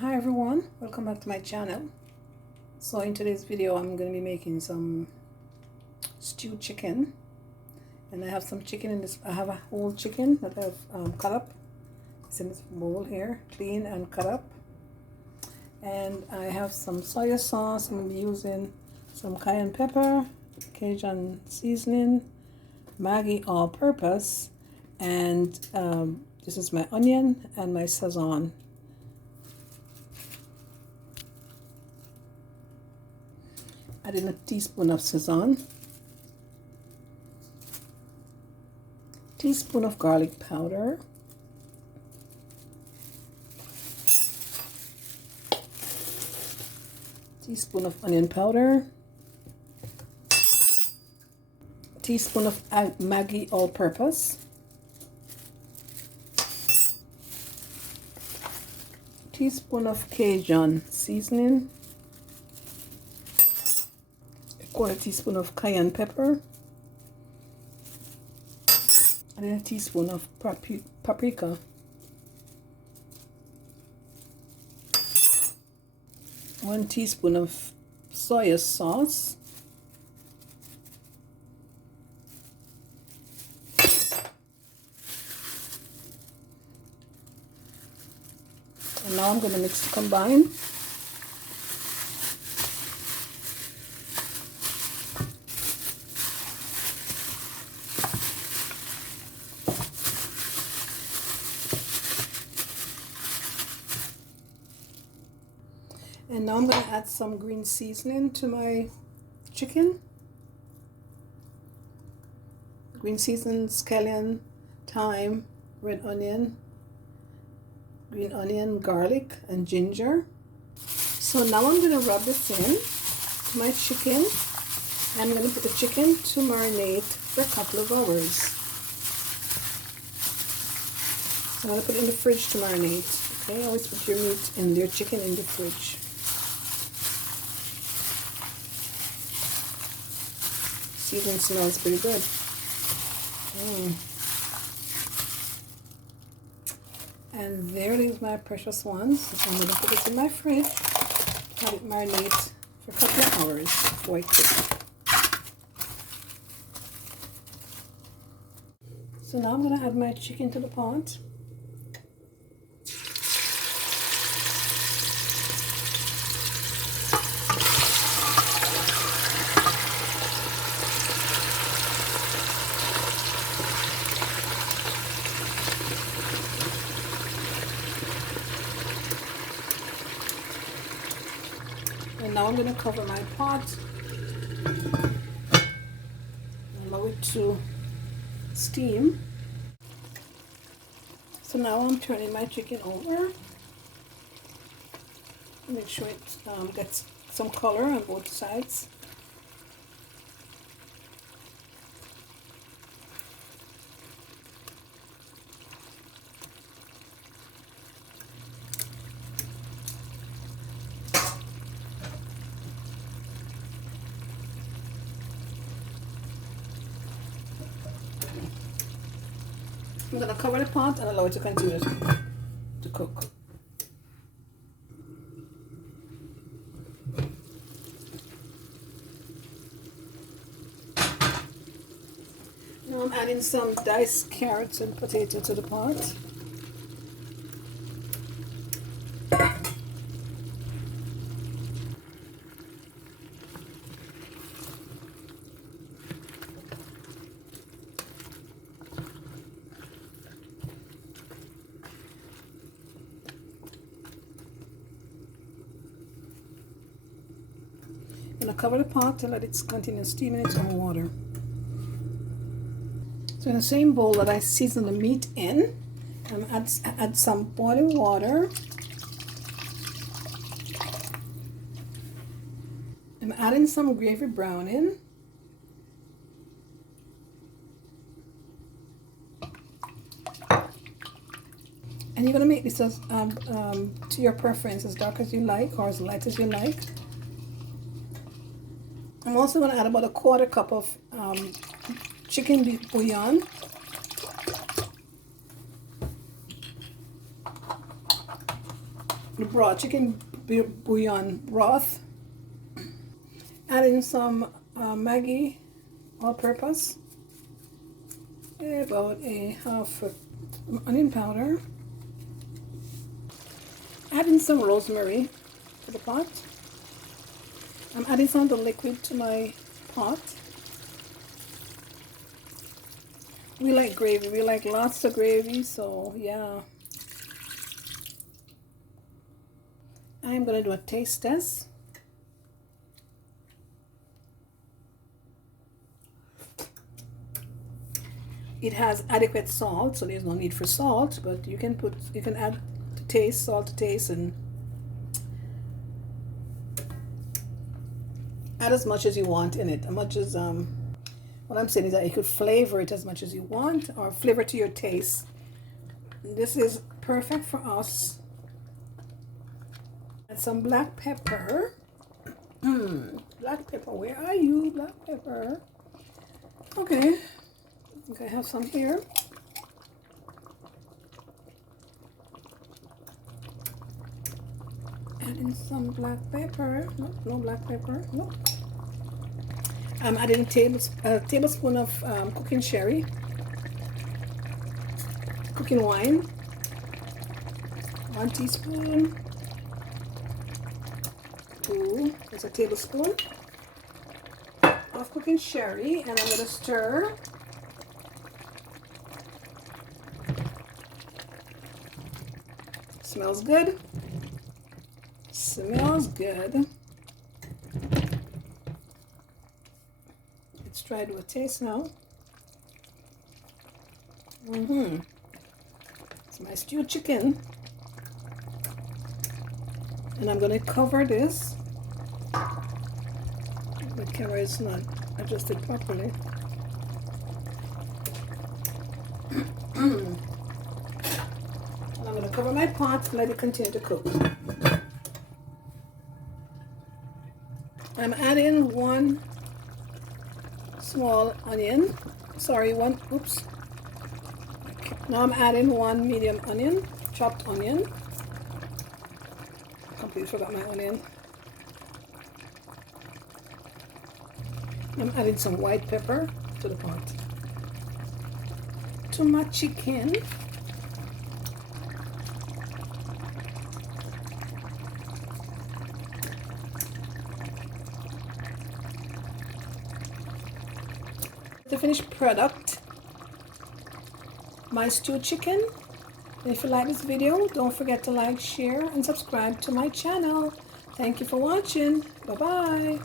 Hi everyone, welcome back to my channel. So in today's video I'm going to be making some stewed chicken, and I have some chicken in this. I have a whole chicken that I've cut up. It's in this bowl here, clean and cut up, and I have some soy sauce. I'm going to be using some cayenne pepper, Cajun seasoning, Maggi all-purpose, and this is my onion and my Sazon. Add in a teaspoon of Sazon, teaspoon of garlic powder, teaspoon of onion powder, teaspoon of Maggi all-purpose, teaspoon of Cajun seasoning, quarter teaspoon of cayenne pepper, and then a teaspoon of paprika, one teaspoon of soy sauce, and now I'm going to mix to combine. And now I'm going to add some green seasoning to my chicken. Green seasoning, scallion, thyme, red onion, green onion, garlic, and ginger. So now I'm going to rub this in to my chicken. I'm going to put the chicken to marinate for a couple of hours. So I'm going to put it in the fridge to marinate. Okay, always put your meat and your chicken in the fridge. Seasoning smells pretty good. And there it is, my precious ones. So I'm going to put it in my fridge, let it marinate for a couple of hours before I cook. So now I'm going to add my chicken to the pot. And now I'm going to cover my pot, allow it to steam. So now I'm turning my chicken over. Make sure it gets some color on both sides. I'm going to cover the pot and allow it to continue to cook. Now I'm adding some diced carrots and potato to the pot. I'm going to cover the pot and let it continue steaming its own water. So in the same bowl that I seasoned the meat in, I'm add some boiling water. I'm adding some gravy browning. And you're going to make this as, to your preference, as dark as you like or as light as you like. I'm also going to add about a quarter cup of chicken bouillon. broth, chicken bouillon broth. Add in some Maggi all-purpose, about a half onion powder. Add in some rosemary to the pot. I'm adding some of the liquid to my pot. We like gravy. We like lots of gravy, so yeah. I'm going to do a taste test. It has adequate salt, so there's no need for salt, but you can add to taste, salt to taste, and add as much as you want in it. As much as what I'm saying is that you could flavor it as much as you want, or flavor to your taste. This is perfect for us. And some black pepper. Black pepper, where are you, black pepper? Okay, I think I have some here. Add in some black pepper. No, no black pepper. No. I'm adding a tablespoon of cooking sherry, cooking wine, 1 teaspoon. There's a tablespoon of cooking sherry, and I'm going to stir. Smells good. Smells good. Let's try to do a taste now. It's my stewed chicken. And I'm going to cover this. The camera is not adjusted properly. And I'm going to cover my pot and let it continue to cook. I'm adding 1 small onion. Sorry, oops. Now I'm adding 1 medium onion, chopped onion. Completely forgot my onion. I'm adding some white pepper to the pot. To my chicken. The finished product, my stewed chicken. And if you like this video, don't forget to like, share, and subscribe to my channel. Thank you for watching. Bye-bye.